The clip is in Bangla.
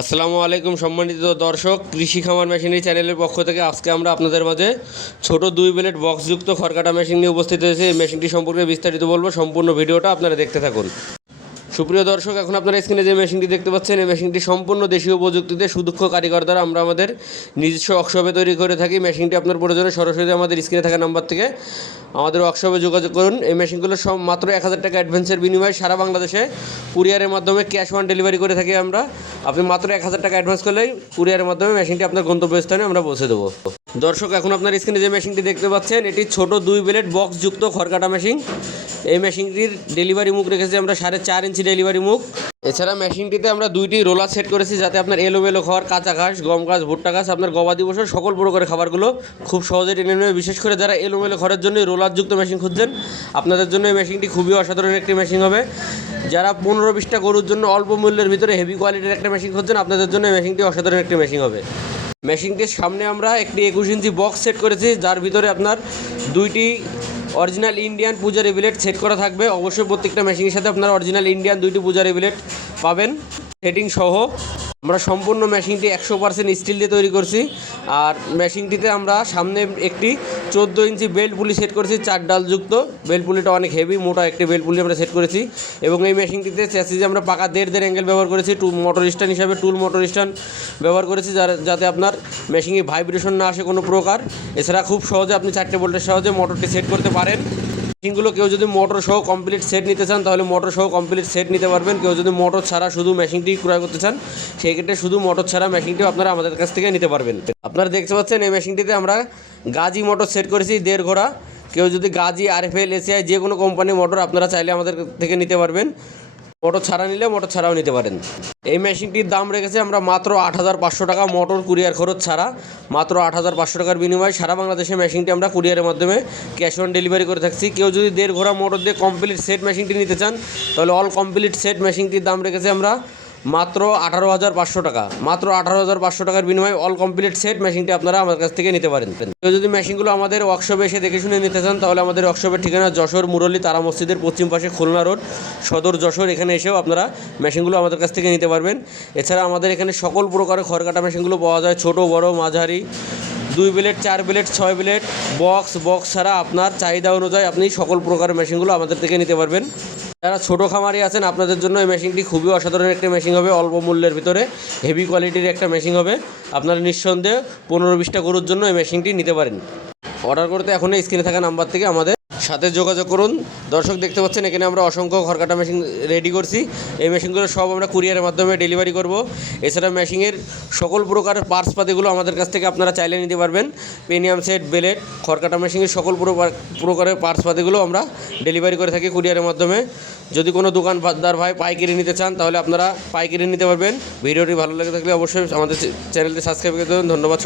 আসসালামু আলাইকুম সম্মানিত দর্শক, কৃষি খামার মেশিনারি চ্যানেলের পক্ষ থেকে আজকে আমরা আপনাদের মাঝে ছোট 2 ব্লেড বক্সযুক্ত খড়কাটা মেশিন নিয়ে উপস্থিত হয়েছে। এই মেশিনটি সম্পর্কে বিস্তারিত বলবো, সম্পূর্ণ ভিডিওটা আপনারা দেখতে থাকুন। সুপ্রিয় দর্শক, এখন আপনারা স্ক্রিনে যে মেশিনটি দেখতে পাচ্ছেন, এই মেশিনটি সম্পূর্ণ দেশীয় প্রযুক্তিতে সুদক্ষ কারিগর দ্বারা আমরা আমাদের নিজস্ব ওয়ার্কশপে তৈরি করে থাকি। মেশিনটি আপনার প্রয়োজনে সরাসরি আমাদের স্ক্রিনে থাকা নাম্বার থেকে আমাদের ওয়ার্কশপে যোগাযোগ করুন। এই মেশিনগুলো সব মাত্র 1000 টাকা অ্যাডভান্সের বিনিময়ে সারা বাংলাদেশে কুরিয়ারের মাধ্যমে ক্যাশ অন ডেলিভারি করে থাকি আমরা। আপনি মাত্র 1000 টাকা অ্যাডভান্স করলেই কুরিয়ারের মাধ্যমে মেশিনটি আপনার গন্তব্যস্থানে আমরা পৌঁছে দেবো। দর্শক, এখন আপনার স্ক্রিনে যে মেশিনটি দেখতে পাচ্ছেন, এটি ছোট 2 ব্লেড বক্সযুক্ত খড়কাটা মেশিন। এই মেশিনটির ডেলিভারি মুখ রেখেছি আমরা 4.5 ইঞ্চি ডেলিভারি মুখ। এছাড়া মেশিনটিতে আমরা 2টি রোলার সেট করেছি, যাতে আপনার এলোমেলো খড়, কাঁচা ঘাস, গম ঘাস, ভুট্টা ঘাস, আপনার গবাদি পশুর সকল প্রকারের খাবারগুলো খুব সহজে টেনে নেবে। বিশেষ করে যারা এলোমেলো খড়ের জন্য রোলারযুক্ত মেশিন খুঁজছেন, আপনাদের জন্য এই মেশিনটি খুবই অসাধারণ একটি মেশিন হবে। যারা 15-20টা গরুর জন্য অল্প মূল্যের ভিতরে হেভি কোয়ালিটির একটা মেশিন খুঁজছেন, আপনাদের জন্য এই মেশিনটি অসাধারণ একটি মেশিন হবে। মেশিনটির সামনে আমরা একটি 21 ইঞ্চি বক্স সেট করেছি, যার ভিতরে আপনার 2টি অরিজিনাল ইন্ডিয়ান পূজারি ব্লেড সেট করা থাকবে। অবশ্যই প্রত্যেকটা মেশিনের সাথে আপনারা অরিজিনাল ইন্ডিয়ান 2টি পূজারি ব্লেড পাবেন সেটিং সহ। আমরা সম্পূর্ণ মেশিনটি 100% স্টিল দিয়ে তৈরি করছি। আর মেশিনটিতে আমরা সামনে একটি 14 ইঞ্চি বেল্ট পুলি সেট করেছি, 4 ডালযুক্ত। বেল্ট পুলিটা অনেক হেভি, মোটা একটি বেল্ট পুলি আমরা সেট করেছি। এবং এই মেশিনটিতে চ্যাসিসে আমরা পাকা 1.5 অ্যাঙ্গেল ব্যবহার করেছি। মোটর স্ট্যান্ড হিসাবে টুল মোটর স্ট্যান্ড ব্যবহার করেছি, যাতে আপনার মেশিনে ভাইব্রেশন না আসে কোনো প্রকার। এছাড়া খুব সহজে আপনি 4টে বোল্টের সহজে মোটরটি সেট করতে পারেন। মেশিনগুলো কেউ যদি মোটর সহ কমপ্লিট সেট নিতে চান, তাহলে মোটর সহ কমপ্লিট সেট নিতে পারবেন। কেউ যদি মোটর ছাড়া শুধু মেশিনটি ক্রয় করতে চান, সেই ক্ষেত্রে শুধু মোটর ছাড়া মেশিনটিও আপনারা আমাদের কাছ থেকে নিতে পারবেন। আপনারা দেখতে পাচ্ছেন, এই মেশিনটিতে আমরা গাজি মোটর সেট করেছি 1.5 ঘোড়া। কেউ যদি গাজি, RFL, ACI যে কোনো কোম্পানির মোটর আপনারা চাইলে আমাদের থেকে নিতে পারবেন। মোটর ছাড়া নিলে মোটর ছাড়াও নিতে পারেন। এই মেশিনটির দাম রেখেছে আমরা মাত্র 8500 টাকা, মোটর কুরিয়ার খরচ ছাড়া মাত্র 8500 টাকার বিনিময়ে সারা বাংলাদেশে মেশিনটি আমরা কুরিয়ারের মাধ্যমে ক্যাশ অন ডেলিভারি করে থাকছি। কেউ যদি 1.5 ঘোড়া মোটর দিয়ে কমপ্লিট সেট মেশিনটি নিতে চান, তাহলে অল কমপ্লিট সেট মেশিনটির দাম রেখেছে আমরা মাত্র 18,500 টাকা। মাত্র 18,500 টাকার বিনিময়ে অল কমপ্লিট সেট মেশিনটি আপনারা আমার কাছ থেকে নিতে পারেন। কেউ যদি মেশিনগুলো আমাদের ওয়ার্কশপে এসে দেখে শুনে নিতে চান, তাহলে আমাদের ওয়ার্কশপের ঠিকানা যশোর মুরলী তারা মসজিদের পশ্চিম পাশে, খুলনা রোড, সদর যশোর। এখানে এসেও আপনারা মেশিনগুলো আমাদের কাছ থেকে নিতে পারবেন। এছাড়া আমাদের এখানে সকল প্রকারের খড়কাটা মেশিনগুলো পাওয়া যায়, ছোট বড় মাঝারি, 2 ব্লেড, 4 ব্লেড, 6 ব্লেড, বক্স ছাড়া আপনার চাহিদা অনুযায়ী আপনি সকল প্রকারের মেশিনগুলো আমাদের থেকে নিতে পারবেন। যারা ছোটো খামারি আছেন, আপনাদের জন্য এই মেশিনটি খুবই অসাধারণ একটা মেশিন হবে। অল্প মূল্যের ভিতরে হেভি কোয়ালিটির একটা মেশিন হবে। আপনারা নিঃসন্দেহে 15-20টা গরুর জন্য এই মেশিনটি নিতে পারেন। অর্ডার করতে এখন স্ক্রিনে থাকা নাম্বার থেকে আমাদের সাথে যোগাযোগ করুন। দর্শক, দেখতে পাচ্ছেন এখানে আমরা অসংখ্য খড়কাটা মেশিন রেডি করছি। এই মেশিনগুলো সব আমরা কুরিয়ারের মাধ্যমে ডেলিভারি করব। এছাড়া মেশিনের সকল প্রকারের পার্টস পাতিগুলো আমাদের কাছ থেকে আপনারা চাইলে নিতে পারবেন। পেনিয়াম সেট, ব্লেড, খড়কাটা মেশিনের সকল প্রকারের পার্টস পাতিগুলো আমরা ডেলিভারি করে থাকি কুরিয়ারের মাধ্যমে। যদি কোনো দোকানদার ভাই পাইকারি নিতে চান, তাহলে আপনারা পাইকারি নিতে পারবেন। ভিডিওটি ভালো লেগে থাকলে অবশ্যই আমাদের চ্যানেলটি সাবস্ক্রাইব করে দেবেন। ধন্যবাদ।